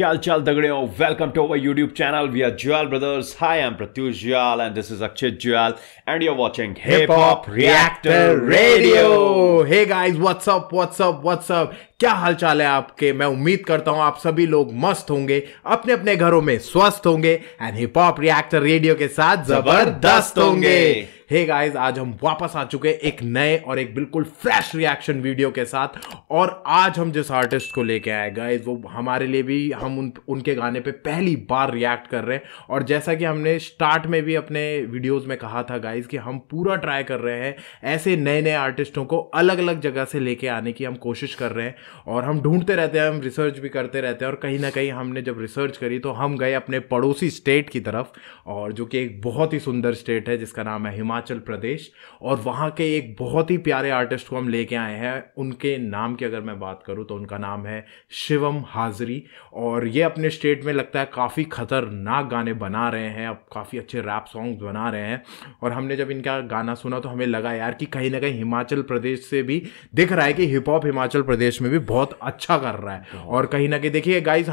क्या हाल चाल दगड़ियों, welcome to our YouTube channel we are Jwal brothers. Hi I am Pratyush Jwal and this is Akshit Jwal and you are watching hip hop reactor radio. Hey guys, what's up. क्या हाल चाल है आपके? मैं उम्मीद करता हूं आप सभी लोग मस्त होंगे, अपने अपने घरों में स्वस्थ होंगे and hip hop reactor radio के साथ जबरदस्त होंगे। हे गाइस, आज हम वापस आ चुके हैं एक नए और एक बिल्कुल फ्रेश रिएक्शन वीडियो के साथ। और आज हम जिस आर्टिस्ट को लेके आए गाइस, वो हमारे लिए भी हम उनके गाने पे पहली बार रिएक्ट कर रहे हैं। और जैसा कि हमने स्टार्ट में भी अपने वीडियोस में कहा था गाइस कि हम पूरा ट्राई कर रहे हैं ऐसे नए नए आर्टिस्टों को अलग अलग जगह से लेके आने की हम कोशिश कर रहे हैं। और हम ढूंढते रहते हैं, हम रिसर्च भी करते रहते हैं। और कहीं ना कहीं हमने जब रिसर्च करी तो हम गए अपने पड़ोसी स्टेट की तरफ, और जो कि एक बहुत ही सुंदर स्टेट है जिसका नाम है हिमाचल प्रदेश। और वहाँ के एक बहुत ही प्यारे आर्टिस्ट को हम लेके आए हैं। उनके नाम की अगर मैं बात करूँ तो उनका नाम है शिवम हाजरी। और ये अपने स्टेट में लगता है काफ़ी खतरनाक गाने बना रहे हैं, अब काफ़ी अच्छे रैप सॉन्ग्स बना रहे हैं। और हमने जब इनका गाना सुना तो हमें लगा यार कि कहीं ना कहीं हिमाचल प्रदेश से भी दिख रहा है कि हिप हॉप हिमाचल प्रदेश में भी बहुत अच्छा कर रहा है। और कहीं ना कहीं देखिए गाइज,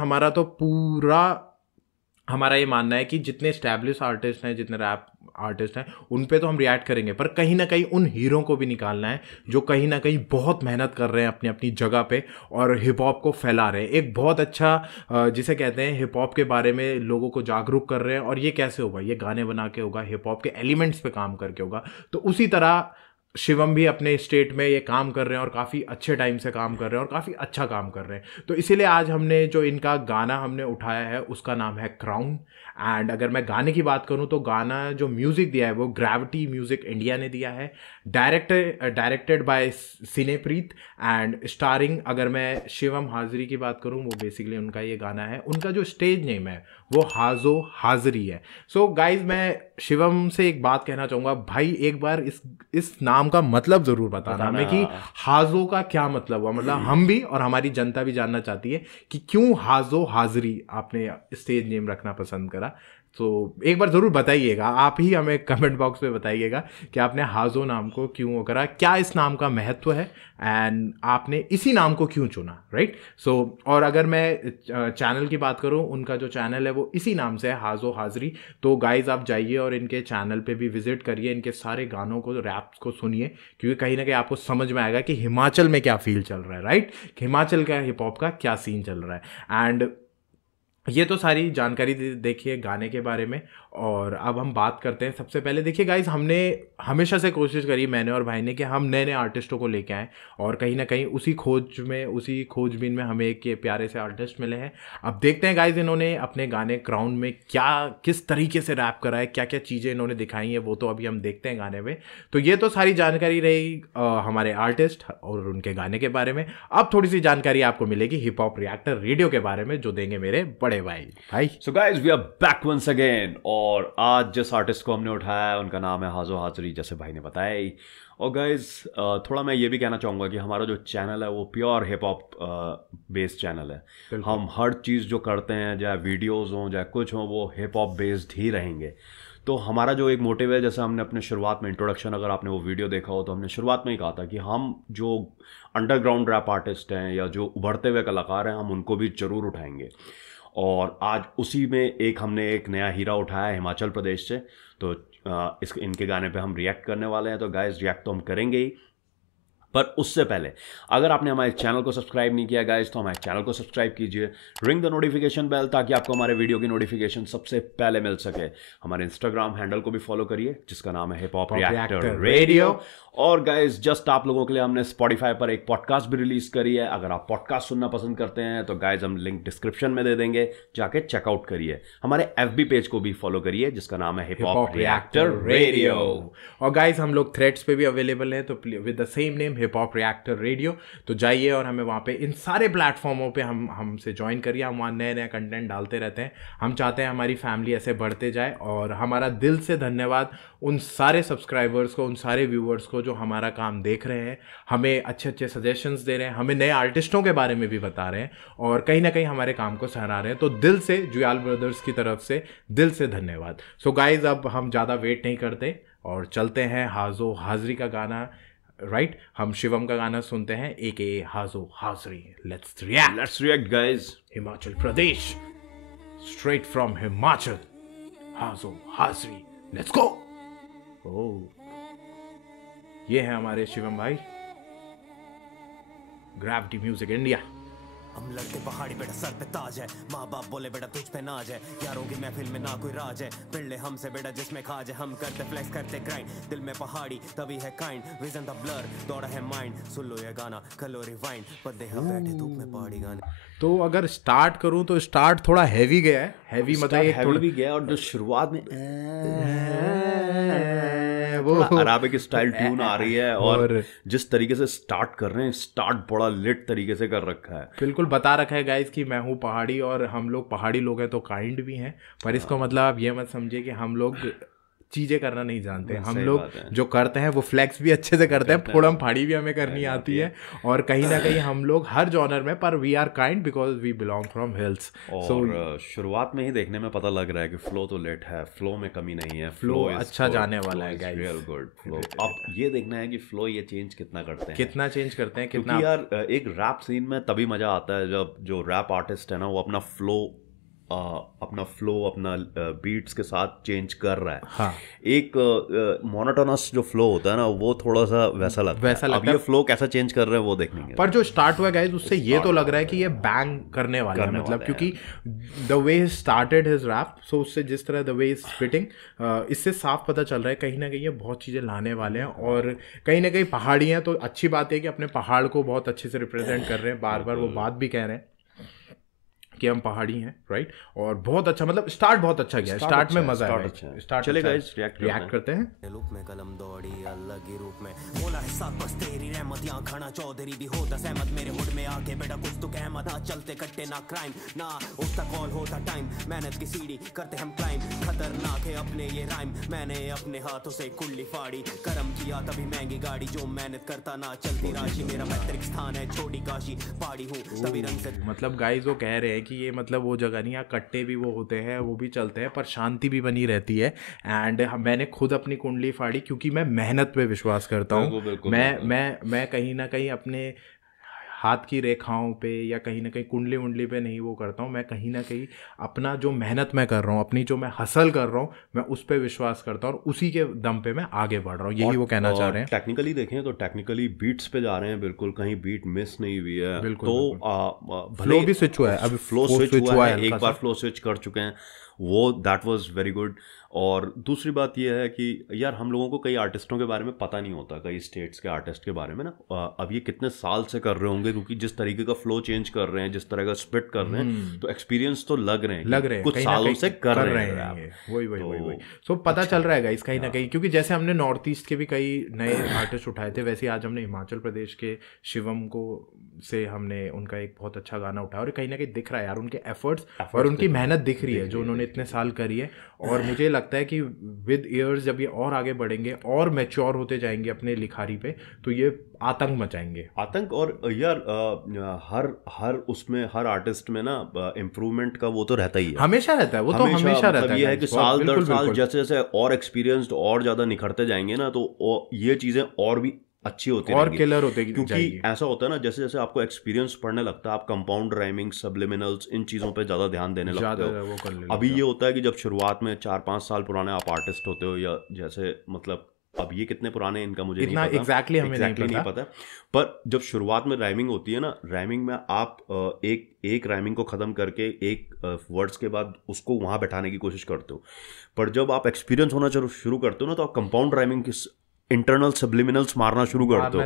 हमारा ये मानना है कि जितने स्टैब्लिश आर्टिस्ट हैं, जितने रैप आर्टिस्ट हैं, उन पे तो हम रिएक्ट करेंगे, पर कहीं ना कहीं उन हीरो को भी निकालना है जो कहीं ना कहीं बहुत मेहनत कर रहे हैं अपनी अपनी जगह पे और हिप हॉप को फैला रहे हैं। एक बहुत अच्छा जिसे कहते हैं हिप हॉप के बारे में लोगों को जागरूक कर रहे हैं। और ये कैसे होगा? ये गाने बना के होगा, हिप हॉप के एलिमेंट्स पे काम करके होगा। तो उसी तरह शिवम भी अपने स्टेट में ये काम कर रहे हैं और काफ़ी अच्छे टाइम से काम कर रहे हैं और काफ़ी अच्छा काम कर रहे हैं। तो इसीलिए आज हमने जो इनका गाना हमने उठाया है उसका नाम है क्राउन। एंड अगर मैं गाने की बात करूं तो गाना जो म्यूज़िक दिया है वो ग्रेविटी म्यूज़िक इंडिया ने दिया है, डायरेक्टेड बाय सिनेप्रीत एंड स्टारिंग। अगर मैं शिवम हाजरी की बात करूं, वो बेसिकली उनका ये गाना है, उनका जो स्टेज नेम है वो हाजो हाजरी है। सो गाइज, मैं शिवम से एक बात कहना चाहूँगा, भाई एक बार इस नाम का मतलब ज़रूर बताना हमें कि हाजो का क्या मतलब हुआ। मतलब हम भी और हमारी जनता भी जानना चाहती है कि क्यों हाजो हाजरी आपने स्टेज नेम रखना पसंद करा। तो एक बार ज़रूर बताइएगा, आप ही हमें कमेंट बॉक्स में बताइएगा कि आपने हाजो नाम को क्यों करा, क्या इस नाम का महत्व है एंड आपने इसी नाम को क्यों चुना, राइट। सो और अगर मैं चैनल की बात करूं, उनका जो चैनल है वो इसी नाम से है, हाजो हाजरी। तो गाइज आप जाइए और इनके चैनल पे भी विजिट करिए, इनके सारे गानों को, रैप्स को सुनिए, क्योंकि कहीं ना कहीं आपको समझ में आएगा कि हिमाचल में क्या फील चल रहा है, राइट। हिमाचल का हिप हॉप का क्या सीन चल रहा है। एंड ये तो सारी जानकारी देखिए गाने के बारे में। और अब हम बात करते हैं। सबसे पहले देखिए गाइज, हमने हमेशा से कोशिश करी, मैंने और भाई ने, कि हम नए नए आर्टिस्टों को लेके आएँ। और कहीं ना कहीं उसी खोजबीन में हमें एक प्यारे से आर्टिस्ट मिले हैं। अब देखते हैं गाइज, इन्होंने अपने गाने क्राउन में किस तरीके से रैप करा है, क्या क्या चीज़ें इन्होंने दिखाई हैं, वो तो अभी हम देखते हैं गाने में। तो ये तो सारी जानकारी रही हमारे आर्टिस्ट और उनके गाने के बारे में। अब थोड़ी सी जानकारी आपको मिलेगी हिप हॉप रिएक्टर रेडियो के बारे में, जो देंगे मेरे बड़े भाई। So guys, we are back once again. और आज जिस आर्टिस्ट को हमने उठाया है उनका नाम है हाजो हाजरी, जैसे भाई ने बताया ही। और गाइज, थोड़ा मैं ये भी कहना चाहूँगा कि हमारा जो चैनल है वो pure hip hop based channel है। हम हर चीज़ जो करते हैं, चाहे वीडियोज़ हों चाहे कुछ हों, वो हिप हॉप बेस्ड ही रहेंगे। तो हमारा जो एक मोटिव है, जैसे हमने अपने शुरुआत में इंट्रोडक्शन, अगर आपने वो वीडियो देखा हो तो हमने शुरुआत में ही कहा था कि हम जो अंडरग्राउंड रैप आर्टिस्ट हैं या जो उभरते हुए कलाकार हैं, हम उनको भी ज़रूर उठाएंगे। और आज उसी में हमने एक नया हीरा उठाया है हिमाचल प्रदेश से। तो इनके गाने पे हम रिएक्ट करने वाले हैं। तो गाइस, रिएक्ट तो हम करेंगे ही, पर उससे पहले अगर आपने हमारे चैनल को सब्सक्राइब नहीं किया गाइस, तो हमारे चैनल को सब्सक्राइब कीजिए, रिंग द नोटिफिकेशन बेल, ताकि आपको हमारे वीडियो की नोटिफिकेशन सबसे पहले मिल सके। हमारे इंस्टाग्राम हैंडल को भी फॉलो करिए, जिसका नाम है हिप हॉप रिएक्टर रेडियो। और गाइस, जस्ट आप लोगों के लिए हमने स्पॉटिफाई पर एक पॉडकास्ट भी रिलीज करी है। अगर आप पॉडकास्ट सुनना पसंद करते हैं तो गाइस, हम लिंक डिस्क्रिप्शन में दे देंगे, जाके चेकआउट करिए। हमारे FB पेज को भी फॉलो करिए, जिसका नाम है हिप हॉप रिएक्टर रेडियो। और गाइस, हम लोग थ्रेड्स पे भी अवेलेबल हैं, तो with the same name hip hop reactor radio. तो जाइए और हमें वहाँ पे इन सारे प्लेटफॉर्मों पे हमसे ज्वाइन करिए। हम वहाँ नए नए कंटेंट डालते रहते हैं। हम चाहते हैं हमारी फैमिली ऐसे बढ़ते जाए। और हमारा दिल से धन्यवाद उन सारे सब्सक्राइबर्स को, उन सारे व्यूअर्स को जो हमारा काम देख रहे हैं, हमें अच्छे अच्छे सजेशंस दे रहे हैं, हमें नए आर्टिस्टों के बारे में भी बता रहे हैं और कहीं ना कहीं हमारे काम को सराहा रहे हैं। तो दिल से ज्वाल ब्रदर्स की तरफ से दिल से धन्यवाद। सो गाइज, अब हम ज़्यादा वेट नहीं करते और चलते हैं हाजो हाजरी का गाना राइट, हम शिवम का गाना सुनते हैं, AKA Hajo Hazri. Let's react guys. Himachal Pradesh, straight from Himachal, Hajo Hazri, let's गो। ओह, ये है हमारे शिवम भाई, ग्रेविटी म्यूजिक इंडिया। हम लड़के पहाड़ी बेटा सर पे ताज है, माँ बाप बोले बेटा तुझ पे नाज है, यारों की महफिल में ना कोई राज है, पिल्ले हमसे बेटा जिसमें खाज है, हम करते फ्लेक्स करते ग्राइंड, दिल में पहाड़ी तभी है काइंड, विजन द ब्लर दौड़ा है माइंड, सुन लो ये गाना कलो रिवाइंड, बंदे हम बैठे धूप में पहाड़ी गाने। तो अगर स्टार्ट करूं तो स्टार्ट थोड़ा हैवी गया है, हैवी मतलब एक हैवी भी गया, और जो शुरुआत में वो अराबिक स्टाइल ट्यून आ रही है, और जिस तरीके से स्टार्ट कर रहे हैं, स्टार्ट बड़ा लिट तरीके से कर रखा है। बिल्कुल बता रखा है गाइस कि मैं हूँ पहाड़ी, और हम लोग पहाड़ी लोग हैं तो काइंड भी हैं, पर इसको मतलब आप ये मत समझिए कि हम लोग चीज़ें करना नहीं जानते। हम लोग जो करते हैं वो फ्लेक्स भी अच्छे से करते हैं, फोड़म फाड़ी भी हमें करनी आती है, और कहीं ना कहीं हम लोग हर जॉनर में, पर we are kind because we belong from hills. और शुरुआत में ही देखने में पता लग रहा है कि फ्लो तो लेट है, फ्लो में कमी नहीं है, फ्लो अच्छा जाने वाला है गाइस, रियल गुड फ्लो। अब ये देखना है कि फ्लो ये चेंज कितना करते हैं, कितना चेंज करते हैं, कितना। यार एक रैप सीन में तभी मजा आता है जब जो रैप आर्टिस्ट है ना वो अपना फ्लो अपना बीट्स के साथ चेंज कर रहा है। हाँ। एक मोनोटोनस जो फ्लो होता है ना वो थोड़ा सा वैसा लगता है। अब ये फ्लो कैसा चेंज कर रहे हैं वो देखेंगे। पर जो स्टार्ट हुआ गाइस उससे ये तो लग रहा है कि ये बैंग करने वाला है, मतलब क्योंकि the way he started his rap, so उससे जिस तरह द वे इज स्पिटिंग, इससे साफ पता चल रहा है कहीं ना कहीं ये बहुत चीज़ें लाने वाले हैं, और कहीं ना कहीं पहाड़ी हैं तो अच्छी बात है कि अपने पहाड़ को बहुत अच्छे से रिप्रेजेंट कर रहे हैं, बार बार वो बात भी कह रहे हैं कि हम पहाड़ी हैं, राइट। और बहुत अच्छा, मतलब स्टार्ट बहुत अच्छा गया, स्टार्ट में मजा है। स्टार्ट चले गाइस, रिएक्ट करते हैं। लुक में कलम दौड़ी अलग ही रूप में, बोला है साथ बस तेरी रहमत, यहाँ खाना चौधरी भी होता सहमत, मेरे हुड में आके बेटा कुछ तो कहमत, हाँ चलते कट्टे ना क्राइम ना उठता कॉल होता टाइम, मेहनत की सीढ़ी करते हम क्लाइम, खतरनाक है अपने ये राइम, मैंने अपने हाथों से कुंडली फाड़ी, कर्म किया तभी महंगी गाड़ी, जो मेहनत करता ना चलती राशि, मेरा पैतृक स्थान है छोटी काशी, पहाड़ी हूँ तभी रंग से। मतलब गाइस वो कह रहे हैं कि ये मतलब वो जगह नहीं, यहाँ कट्टे भी वो होते हैं, वो भी चलते हैं, पर शांति भी बनी रहती है। एंड मैंने खुद अपनी कुंडली फाड़ी क्योंकि मैं मेहनत पे विश्वास करता हूँ। मैं कहीं ना कहीं अपने हाथ की रेखाओं पे या कहीं ना कहीं कुंडली वुंडली पे नहीं वो करता हूँ, मैं कहीं ना कहीं अपना जो मेहनत मैं कर रहा हूँ, अपनी जो मैं हसल कर रहा हूँ, मैं उस पर विश्वास करता हूँ, और उसी के दम पे मैं आगे बढ़ रहा हूँ, यही वो कहना चाह रहे हैं। टेक्निकली देखें तो टेक्निकली बीट्स पे जा रहे हैं, बिल्कुल कहीं बीट मिस नहीं हुई है, बिल्कुल। तो फ्लो भी स्विच हुआ है, अभी फ्लो स्विच हुआ है, एक बार फ्लो स्विच कर चुके हैं वो, दैट वाज वेरी गुड। और दूसरी बात यह है कि यार हम लोगों को कई आर्टिस्टों के बारे में पता नहीं होता, कई स्टेट्स के आर्टिस्ट के बारे में ना, अब ये कितने साल से कर रहे होंगे, क्योंकि जिस तरीके का फ्लो चेंज कर रहे हैं, जिस तरह का स्पिट कर रहे हैं, तो एक्सपीरियंस तो लग रहे हैं कुछ सालों से कर रहे हैं। वही सो पता चल रहा है गाइस कहीं ना कहीं, क्योंकि जैसे हमने नॉर्थ ईस्ट के भी कई नए आर्टिस्ट उठाए थे, वैसे आज हमने हिमाचल प्रदेश के शिवम को से हमने उनका एक बहुत अच्छा गाना उठाया, और कहीं ना कहीं दिख रहा है यार उनके एफर्ट्स और उनकी मेहनत दिख रही है जो उन्होंने इतने साल करी है। और मुझे लगता है कि विद ईयर्स जब ये और आगे बढ़ेंगे और मैच्योर होते जाएंगे अपने लिखारी पे, तो ये आतंक मचाएंगे, आतंक। और यार हर उसमें हर आर्टिस्ट में ना इम्प्रूवमेंट का वो तो रहता ही है, हमेशा रहता है वो, तो हमेशा रहता है। ये है कि साल दर साल जैसे जैसे और एक्सपीरियंस्ड और ज्यादा निखरते जाएंगे ना, तो ये चीजें और भी अच्छी होती है और किलर होते, क्योंकि ऐसा होता है ना जैसे जैसे आपको एक्सपीरियंस पढ़ने लगता है, आप कंपाउंड राइमिंग, सब्लिमिनल्स, इन चीज़ों पे ज़्यादा ध्यान देने लगते हो। अभी ये होता है कि जब शुरुआत में 4-5 साल पुराने आप आर्टिस्ट होते हो, या जैसे मतलब अब ये कितने पुराने इनका मुझे इतना नहीं पता, एग्जैक्टली हमें नहीं पता, पर जब शुरुआत में राइमिंग होती है ना, राइमिंग में आप एक राइमिंग को ख़त्म करके एक वर्ड्स के बाद उसको वहाँ बैठाने की कोशिश करते हो, पर जब आप एक्सपीरियंस होना शुरू करते हो ना, तो आप कंपाउंड राइमिंग की इंटरनल सब्लिमिनल्स मारना शुरू करते हो,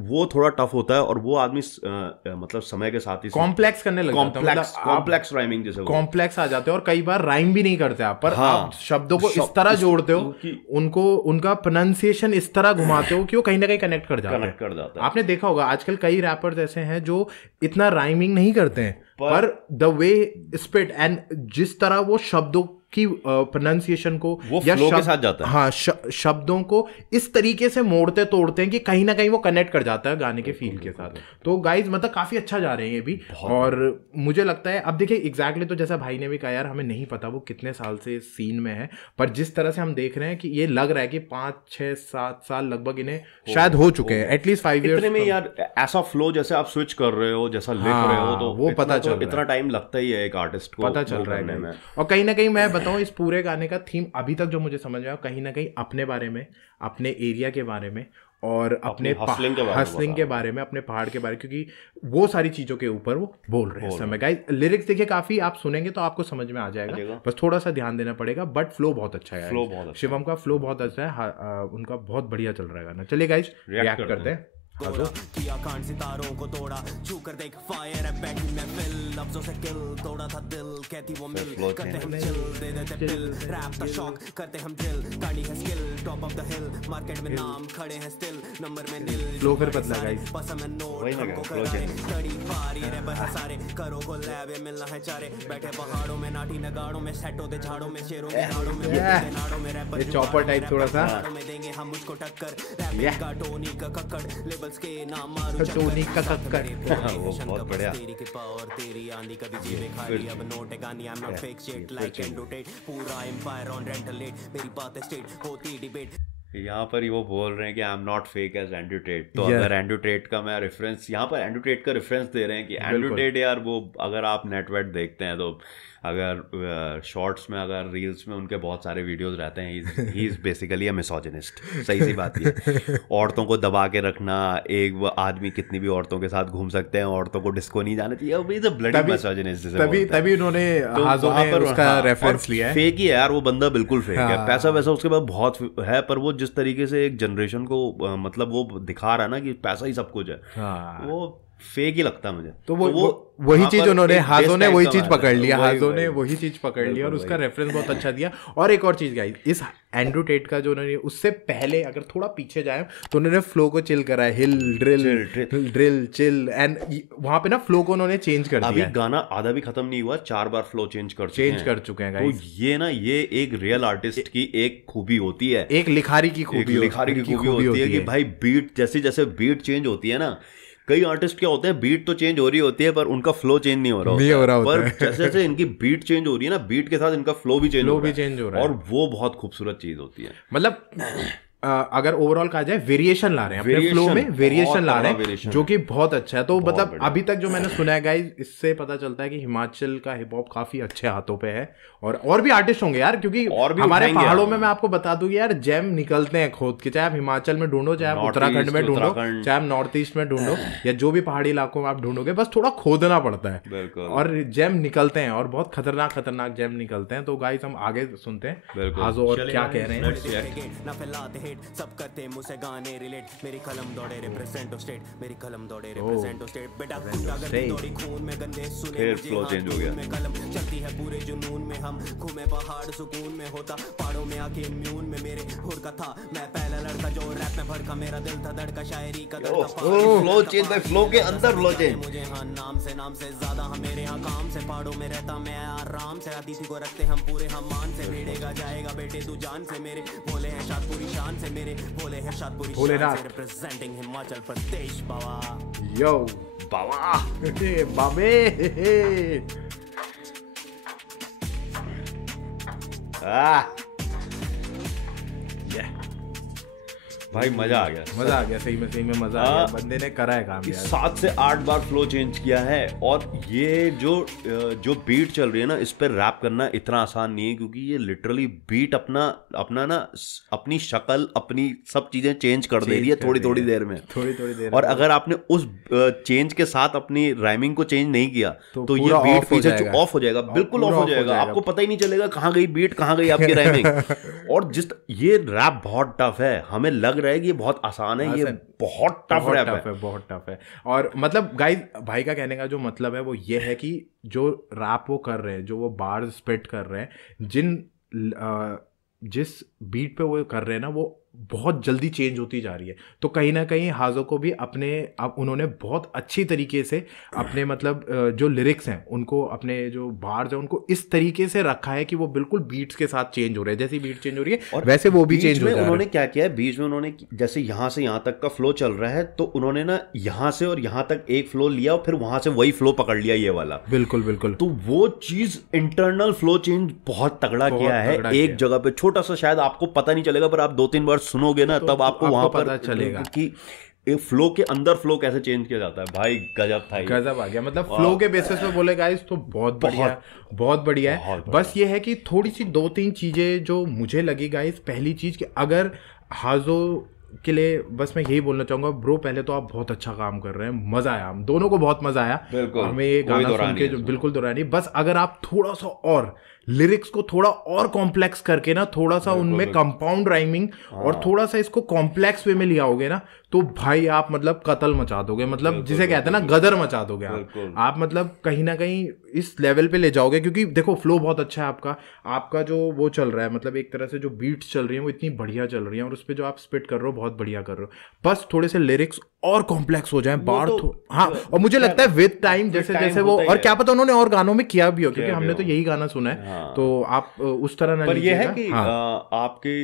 वो थोड़ा टफ होता है, और वो आदमी मतलब समय के साथ ही कॉम्प्लेक्स करने लग जाता है, कॉम्प्लेक्स राइमिंग जैसे कॉम्प्लेक्स आ जाते हैं, और कई बार राइम भी नहीं करते आप, पर आप शब्दों को इस तरह जोड़ते हो कि उनका प्रोनाउंसिएशन इस तरह घुमाते हो कि वो कहीं ना कहीं कनेक्ट कर जाता है। आपने देखा होगा आजकल कई रैपर्स ऐसे हैं जो इतना राइमिंग नहीं करते हैं, पर द वे स्पिट एंड जिस तरह वो शब्दों की प्रोनाउंसिएशन को वो या flow के साथ जाता है। हाँ शब्दों को इस तरीके से मोड़ते तोड़ते हैं कि कहीं ना कहीं वो कनेक्ट कर जाता है गाने के फील के साथ। तो गाइज मतलब काफी अच्छा जा रहे हैं ये भी। और मुझे लगता है अब देखिए एग्जैक्टली तो जैसा भाई ने भी कहा यार हमें नहीं पता वो कितने साल से इस सीन में है, पर जिस तरह से हम देख रहे हैं कि ये लग रहा है कि 5 6 7 साल लगभग इन्हें शायद हो चुके हैं, एटलीस्ट 5 इतने में ईयर्स। यार ऐसा फ्लो जैसे आप स्विच कर रहे हो, जैसा लिख रहे हो, तो वो पता चल रहा है। इतना टाइम लगता ही है एक आर्टिस्ट को पता चल वो रहा है करने guys। में। और कहीं ना कहीं मैं बताऊं इस पूरे गाने का थीम अभी तक जो मुझे समझ में आया कहीं ना कहीं अपने बारे में, अपने एरिया के बारे में और अपने hustling के बारे में हसलिंग के बारे में, अपने पहाड़ के बारे में, क्योंकि वो सारी चीजों के ऊपर वो बोल रहे हैं इस समय। गाइस लिरिक्स देखिए काफी आप सुनेंगे तो आपको समझ में आ जाएगा, बस थोड़ा सा ध्यान देना पड़ेगा। बट फ्लो बहुत अच्छा है, फ्लो बहुत अच्छा शिवम का फ्लो बहुत अच्छा है, उनका बहुत बढ़िया चल रहा है गाना। चलिए गाइस रिएक्ट करते हैं। गोरा किया कांड सितारों को तोड़ा, छू कर देख फायर है बैठी मैं फिल, लफ्जों से किल तोड़ा था दिल, कहती वो मिल, करते हम चिल, दे देते पिल, रैप का शौक करते हम ड्रिल, गाड़ी है skill top of the hill, market में नाम खड़े हैं स्टिल, नंबर में नील, फ्लो फिर बदला गाइस, पसंद है नोट हमको कराए, तड़ी पारी रे बस सारे करो को लैब मिलना है चारे, बैठे पहाड़ों में नाटी नगाड़ों में सेट होते झाड़ों में शेरों के नाड़ों में नाड़ों में रैपर चॉपर टाइप थोड़ा सा में देंगे हम मुझको टक्कर, रैप का टोनी का कक्कड़ के नाम मारू टोनी का कक्कड़। वो बहुत बढ़िया। तेरी कृपा और तेरी आंधी कभी जीवे खाली, अब नोट है गानी, आई am not fake shit like and rotate, पूरा एम्पायर ऑन रेंटल लेट, मेरी बात स्टेट होती डिबेट। यहाँ पर ही वो बोल रहे हैं कि I am not fake as Andrew Tate. तो अगर एंड्रू टेट का मैं रेफरेंस यहाँ पर एंड्रू टेट का रेफरेंस दे रहे हैं कि एंड्रू टेट यार वो अगर आप नेटवेट देखते हैं तो अगर शॉर्ट्स में अगर रील्स में उनके बहुत सारे वीडियोस रहते हैं, he is basically a misogynist. सही सी बात है, औरतों को दबा के रखना, एक वो आदमी कितनी भी औरतों के साथ घूम सकते हैं, औरतों को डिस्को नहीं जाना चाहिए, इज अ ब्लडी मिसोजिनिस्ट। तभी उन्होंने हाजो ने उसका रेफरेंस लिया है। फेक ही है यार वो बंदा, बिल्कुल फेक है। पैसा वैसा उसके पास बहुत है, पर वो जिस तरीके से एक जनरेशन को मतलब वो दिखा रहा है ना कि पैसा ही सब कुछ है, वो फेक ही लगता है मुझे। तो वो वही चीज उन्होंने हाजो ने वही चीज पकड़ लिया, हाजो ने वही चीज पकड़ लिया और उसका रेफरेंस बहुत अच्छा दिया। और एक और चीज गाइस, इस एंड्रू टेट का जो उन्होंने उससे पहले अगर थोड़ा पीछे जाए तो उन्होंने फ्लो को चिल करा है, हिल ड्रिल चिल, एंड वहां पे ना फ्लो को उन्होंने चेंज कर दिया। अभी गाना आधा भी खत्म नहीं हुआ, 4 बार फ्लो चेंज कर चुके हैं गाइस। तो ये ना ये एक रियल आर्टिस्ट की एक खूबी होती है, एक लिखारी की खूबी होती है कि भाई बीट जैसे जैसे बीट चेंज होती है ना, कई आर्टिस्ट क्या होते हैं बीट तो चेंज हो रही होती है पर उनका फ्लो चेंज नहीं हो रहा होता है। पर जैसे जैसे इनकी बीट चेंज हो रही है ना, बीट के साथ इनका फ्लो भी चेंज हो रहा है और वो बहुत खूबसूरत चीज होती है। मतलब अगर ओवरऑल कहा जाए वेरिएशन ला रहे हैं अपने फ्लो में, वेरिएशन ला रहे हैं जो कि बहुत अच्छा है। तो मतलब अभी तक जो मैंने सुना है गाइस, इससे पता चलता है कि हिमाचल का हिप हॉप काफी अच्छे हाथों पे है और भी आर्टिस्ट होंगे यार, क्योंकि हमारे पहाड़ों में मैं आपको बता दूं यार जेम निकलते हैं खोद के, चाहे आप हिमाचल में ढूंढो, चाहे आप उत्तराखंड में ढूंढो, चाहे आप नॉर्थ ईस्ट में ढूंढो या जो भी पहाड़ी इलाकों में आप ढूंढोगे, बस थोड़ा खोदना पड़ता है और जेम निकलते हैं और बहुत खतरनाक जेम निकलते हैं। तो गाइस हम आगे सुनते हैं हाजो और क्या कह रहे हैं। सब करते मुझसे गाने रिलेट, मेरी कलम दौड़े रिप्रेजेंट स्टेट, मेरी कलम दौड़े रिप्रेजेंट स्टेट, बेटा गुंडागर्दी दौड़ी खून में गंदे सुने, फिर फ्लो चेंज हो गया में कलम चलती है पूरे जुनून में, हम घूमे पहाड़ सुकून में होता, पहाड़ों में आके इम्यून में मेरे हुर का था, मैं पहला लड़का जो रैप में भड़का, मेरा दिल था धड़का, शायरी का धड़का, फ्लो चेंज भाई, फ्लो के अंदर फ्लो चेंज। मुझे हाँ नाम से ज्यादा, हम मेरे यहाँ काम से, पहाड़ों में रहता मैं आराम से, अतिथि को रखते हम पूरे हम मान से, भिड़ेगा जाएगा बेटे तू जान से, मेरे बोले हैं शाद पूरी शान से, मेरे बोले हैं शादपुरी शान से, रिप्रेजेंटिंग हिमाचल प्रदेश बाबा। यो बाबा बाबे भाई मजा आ गया सही में मजा आ गया। बंदे ने करा है काम यार, 7 से 8 बार फ्लो चेंज किया है। और ये जो बीट चल रही है ना, इस पर रैप करना इतना आसान नहीं है, क्योंकि ये लिटरली बीट अपना ना अपनी शक्ल, अपनी सब चीजें चेंज कर दे रही है थोड़ी देर में। और अगर आपने उस चेंज के साथ अपनी राइमिंग को चेंज नहीं किया तो ये बीट पीछे ऑफ हो जाएगा, बिल्कुल ऑफ हो जाएगा, आपको पता ही नहीं चलेगा कहाँ गई बीट, कहाँ गई आपकी राइमिंग। और ये रैप बहुत टफ है, हमें लग रहा है कि ये बहुत आसान है, ये बहुत टफ रैप है, बहुत टफ है। और मतलब गाइस भाई का कहने का जो मतलब है वो ये है कि जो रैप वो कर रहे हैं, जो वो बार्स स्पिट कर रहे हैं, जिस बीट पे वो कर रहे हैं ना, वो बहुत जल्दी चेंज होती जा रही है। तो कहीं ना कहीं हाजो को भी अब उन्होंने बहुत अच्छी तरीके से अपने मतलब जो लिरिक्स हैं उनको, अपने जो बार्स हैं उनको इस तरीके से रखा है कि वो बिल्कुल बीट्स के साथ चेंज हो रहे हैं, जैसी बीट चेंज हो रही है और वैसे वो भी चेंज हो जा रहे हैं। उन्होंने क्या किया है बीच में, उन्होंने जैसे यहाँ से यहाँ तक का फ्लो चल रहा है तो उन्होंने ना यहाँ से और यहाँ तक एक फ्लो लिया और फिर वहां से वही फ्लो पकड़ लिया ये वाला। बिल्कुल बिल्कुल। तो वो चीज इंटरनल फ्लो चेंज बहुत तगड़ा किया है एक जगह पे, छोटा सा शायद आपको पता नहीं चलेगा पर आप 2-3 बार सुनोगे ना तब आपको वहां पर पता चलेगा कि एक फ्लो के अंदर फ्लो कैसे चेंज किया जाता है। भाई गजब था, गजब आ गया। मतलब फ्लो के बेसिस पे बोले गाइस तो बहुत बढ़िया है, बहुत बढ़िया है। बस ये है कि थोड़ी सी 2-3 चीजें जो मुझे लगी गाइस। पहली चीज कि अगर हाजो के लिए बस मैं यही बोलना चाहूंगा ब्रो, पहले तो आप बहुत अच्छा काम कर रहे हैं, मजा आया, हम दोनों को बहुत मजा आया हमें ये गाना सुन के, जो बिल्कुल दोहरानी। बस अगर आप थोड़ा सा और लिरिक्स को थोड़ा और कॉम्प्लेक्स करके ना, थोड़ा सा उनमें कंपाउंड राइमिंग और थोड़ा सा इसको कॉम्प्लेक्स वे में लिया होगे ना तो भाई आप मतलब कत्ल मचा दोगे, मतलब जिसे कहते हैं ना गदर मचा दोगे आप मतलब कहीं ना कहीं इस लेवल पे ले जाओगे। क्योंकि देखो फ्लो बहुत अच्छा है आपका जो वो चल रहा है, मतलब एक तरह से जो बीट्स चल रही हैं वो इतनी बढ़िया चल रही हैं और उस पर जो आप स्पिट कर रहे हो बहुत बढ़िया कर रहे हो। बस थोड़े से लिरिक्स और कॉम्प्लेक्स हो जाए बार हाँ, और मुझे लगता है विद टाइम जैसे जैसे वो, और क्या पता उन्होंने और गानों में किया भी हो, क्योंकि हमने तो यही गाना सुना है। तो आप उस तरह ना, पर ये है कि आपकी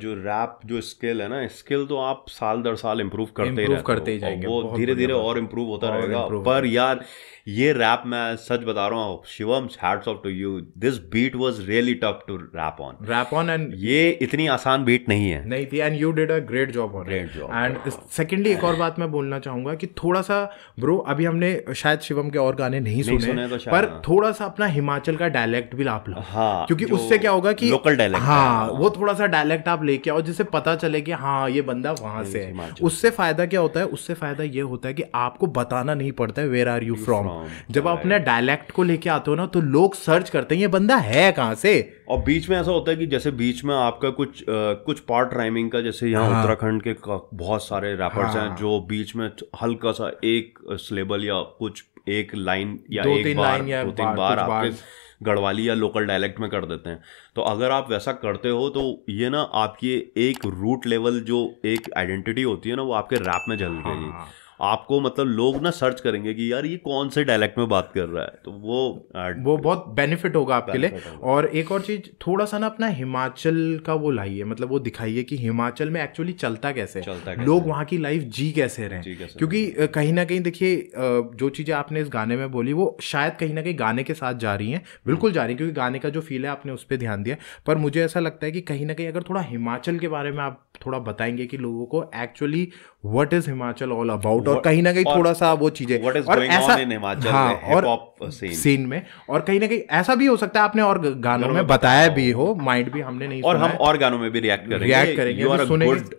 जो रैप जो स्किल है ना, स्किल तो आप साल दर साल इम्प्रूव करते ही जाएंगे, वो धीरे धीरे और इम्प्रूव होता रहेगा। पर यार ये रैप मैं सच बता रहा हूँ Shivam, hats off to you, this beat was really tough to rap on and ये इतनी आसान बीट नहीं थी and you did a great job on it. And secondly एक और बात मैं बोलना चाहूंगा कि थोड़ा सा ब्रो, अभी हमने शायद शिवम के और गाने नहीं सुने तो पर थोड़ा सा अपना हिमाचल का डायलेक्ट भी आप लो, क्योंकि उससे क्या होगा कि लोकल डायलेक्ट, हाँ वो थोड़ा सा डायलेक्ट आप लेके आओ जिससे पता चले कि हाँ ये बंदा वहां से है। उससे फायदा क्या होता है, उससे फायदा ये होता है कि आपको बताना नहीं पड़ता है वेयर आर यू फ्रॉम। जब आप अपने डायलेक्ट को लेके आते हो ना तो लोग सर्च करते हैं ये बंदा है कहाँ से। और बीच में ऐसा होता है कि जैसे बीच में आपका कुछ पार्ट राइमिंग का, जैसे यहाँ उत्तराखंड के बहुत सारे रैपर्स हैं जो बीच में हल्का सा एक सिलेबल या कुछ एक लाइन या एक बार 2-3 बार आपके गढ़वाली या लोकल डायलेक्ट में कर देते हैं। तो अगर आप वैसा करते हो तो ये ना आपकी एक रूट लेवल जो एक आइडेंटिटी होती है ना वो आपके रैप में झलक गई। आपको मतलब लोग ना सर्च करेंगे कि यार ये कौन से डायलेक्ट में बात कर रहा है, तो वो बहुत बेनिफिट होगा आपके लिए। और एक और चीज थोड़ा सा ना अपना हिमाचल का वो लाइए, मतलब वो दिखाइए कि हिमाचल में एक्चुअली चलता कैसे लोग वहाँ की लाइफ जी कैसे रहे। क्योंकि कहीं ना कहीं देखिए जो चीजें आपने इस गाने में बोली वो शायद कहीं ना कहीं गाने के साथ जा रही हैं, बिल्कुल जा रही है, क्योंकि गाने का जो फील है आपने उस पर ध्यान दिया। पर मुझे ऐसा लगता है कि कहीं ना कहीं अगर थोड़ा हिमाचल के बारे में आप थोड़ा बताएंगे कि लोगों को actually what is Himachal all about, और कहीं ना कहीं थोड़ा सा वो चीजें और ऐसा हाँ और सीन में, और कहीं ना कहीं ऐसा भी हो सकता है आपने और गानों में बताया भी हो, माइंड भी हमने नहीं और हम और गानों में भी रिएक्ट करेंगे। You are a good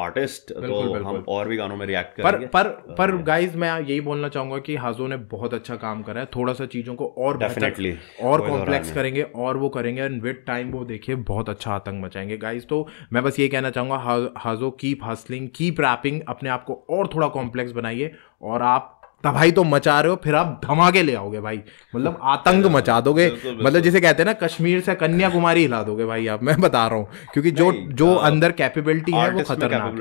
artist, तो हम और भी गानों में रिएक्ट करेंगे। पर गाइज मैं यही बोलना चाहूंगा कि हाजो ने बहुत अच्छा काम करा है, थोड़ा सा चीजों को और डेफिनेटली और कॉम्प्लेक्स करेंगे और वो करेंगे, एंड विद टाइम वो देखिए बहुत अच्छा आतंक मचाएंगे गाइज। तो मैं बस ये कहना चाहूंगा हाजो कीप हसलिंग, कीप रैपिंग, अपने आप को और थोड़ा कॉम्प्लेक्स बनाइए और आप तबाही तो मचा रहे हो, फिर आप धमाके ले आओगे भाई, मतलब आतंक मचा दोगे। मतलब जिसे कहते हैं ना कश्मीर से कन्याकुमारी हिला दोगे भाई आप, मैं बता रहा हूँ, क्योंकि जो अंदर कैपेबिलिटी है वो खतरनाक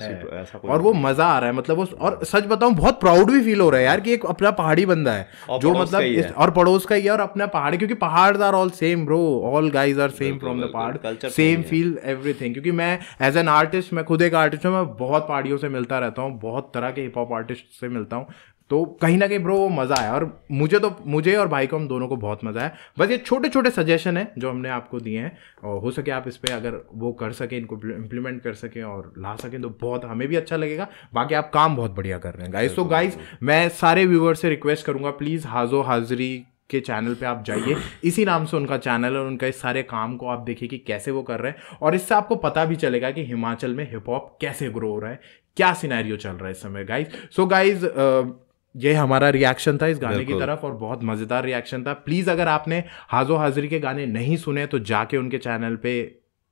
है और वो मजा आ रहा है। मतलब वो, और सच बताऊं बहुत प्राउड भी फील हो रहा है यार कि एक अपना पहाड़ी बंदा है जो मतलब और पड़ोस का ही है और अपना पहाड़ी, क्योंकि pahad are all same bro, all guys are same from the pahad, same feel everything. क्योंकि मैं एज एन आर्टिस्ट, मैं खुद एक आर्टिस्ट हूँ, मैं बहुत पहाड़ियों से मिलता रहता हूँ, बहुत तरह के हिप हॉप आर्टिस्ट से मिलता हूँ, तो कहीं ना कहीं ब्रो वो मज़ा आया और मुझे और भाई को, हम दोनों को बहुत मज़ा आया। बस ये छोटे छोटे सजेशन है जो हमने आपको दिए हैं, और हो सके आप इस पर अगर वो कर सकें, इनको इम्प्लीमेंट कर सकें और ला सकें तो बहुत हमें भी अच्छा लगेगा। बाकी आप काम बहुत बढ़िया कर रहे हैं गाइस। तो गाइस मैं सारे व्यूअर्स से रिक्वेस्ट करूँगा, प्लीज़ हाजो हाजरी के चैनल पे आप जाइए, इसी नाम से उनका चैनल है, और उनका इस सारे काम को आप देखिए कि कैसे वो कर रहे हैं, और इससे आपको पता भी चलेगा कि हिमाचल में हिप हॉप कैसे ग्रो हो रहा है, क्या सिनेरियो चल रहा है इस समय गाइज। सो गाइज ये हमारा रिएक्शन था इस गाने की तरफ, और बहुत मज़ेदार रिएक्शन था। प्लीज़ अगर आपने हाजो हाजरी के गाने नहीं सुने तो जाके उनके चैनल पे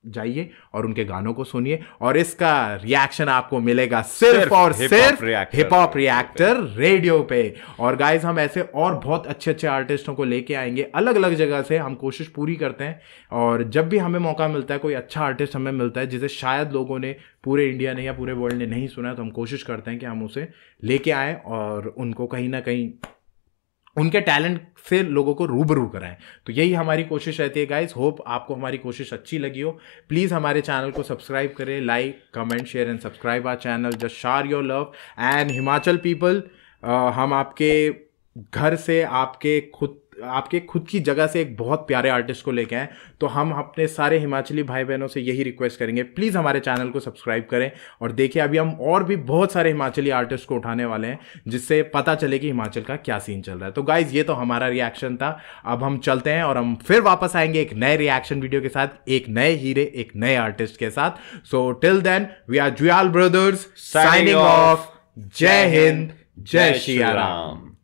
जाइए और उनके गानों को सुनिए, और इसका रिएक्शन आपको मिलेगा सिर्फ और Hip सिर्फ Hop Reactor hip hop reactor radio पे। और गाइज हम ऐसे और बहुत अच्छे अच्छे आर्टिस्टों को लेके आएंगे अलग अलग जगह से, हम कोशिश पूरी करते हैं। और जब भी हमें मौका मिलता है, कोई अच्छा आर्टिस्ट हमें मिलता है जिसे शायद लोगों ने पूरे इंडिया ने या पूरे वर्ल्ड ने नहीं सुना है, तो हम कोशिश करते हैं कि हम उसे लेके आएँ और उनको कहीं ना कहीं उनके टैलेंट से लोगों को रूबरू कराएं। तो यही हमारी कोशिश रहती है गाइस। होप आपको हमारी कोशिश अच्छी लगी हो। प्लीज़ हमारे चैनल को सब्सक्राइब करें, like comment share and subscribe our channel, just share your love. And Himachal people, हम आपके घर से आपके खुद की जगह से एक बहुत प्यारे आर्टिस्ट को लेके आए, तो हम अपने सारे हिमाचली भाई बहनों से यही रिक्वेस्ट करेंगे, प्लीज़ हमारे चैनल को सब्सक्राइब करें। और देखिए अभी हम और भी बहुत सारे हिमाचली आर्टिस्ट को उठाने वाले हैं, जिससे पता चले कि हिमाचल का क्या सीन चल रहा है। तो गाइज ये तो हमारा रिएक्शन था। अब हम चलते हैं और हम फिर वापस आएंगे एक नए रिएक्शन वीडियो के साथ, एक नए हीरे, एक नए आर्टिस्ट के साथ। So till then we are Juyal brothers signing off. Jai Hind, जय श्री राम।